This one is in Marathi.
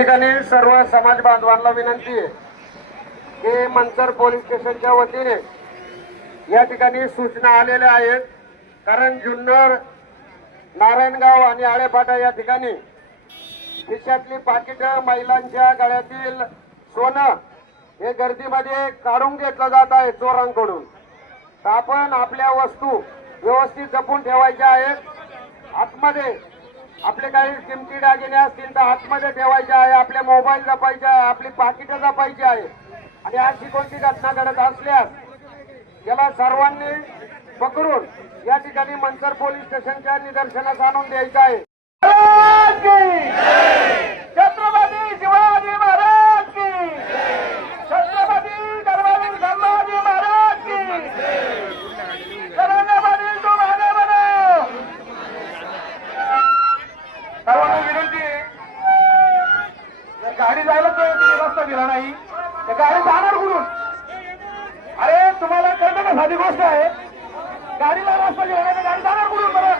ठिकाणी सर्व समाज बांधवांना विनंती आहे की मंचर पोलीस स्टेशनच्या वतीने या ठिकाणी सूचना आलेल्या आहेत. कारण जुन्नर नारायणगाव आणि आळेफाटा या ठिकाणी खिशातली पाकिटं महिलांच्या गळ्यातील सोनं हे गर्दीमध्ये काढून घेतलं जात आहे चोरांकडून. तर आपण आपल्या वस्तू व्यवस्थित जपून ठेवायच्या आहेत. आतमध्ये आपले काही किमती दागिने असतील तर आतमध्ये ठेवायचे आहे आपले मोबाईल जपायचे आहे आपली पाकिटं जपायची आहे. आणि अशी कोणती घटना घडत असल्यास याला सर्वांनी पकडून या ठिकाणी मंचर पोलीस स्टेशनच्या निदर्शनास आणून द्यायचं आहे छत्रपती शिवाजी महाराज की छत्रपती गणपती संभाजी महाराज की छत्रपती तुम्हाला बनो सर्वांना विनंती आहे या गाडी जायला तो तुम्ही रस्ता दिला नाही. त्या गाडी जाणार कुठून? अरे तुम्हाला कळतं ना साधी गोष्ट आहे? गाडीला रस्ता दिला नाही तर गाडी जाणार कुठून मला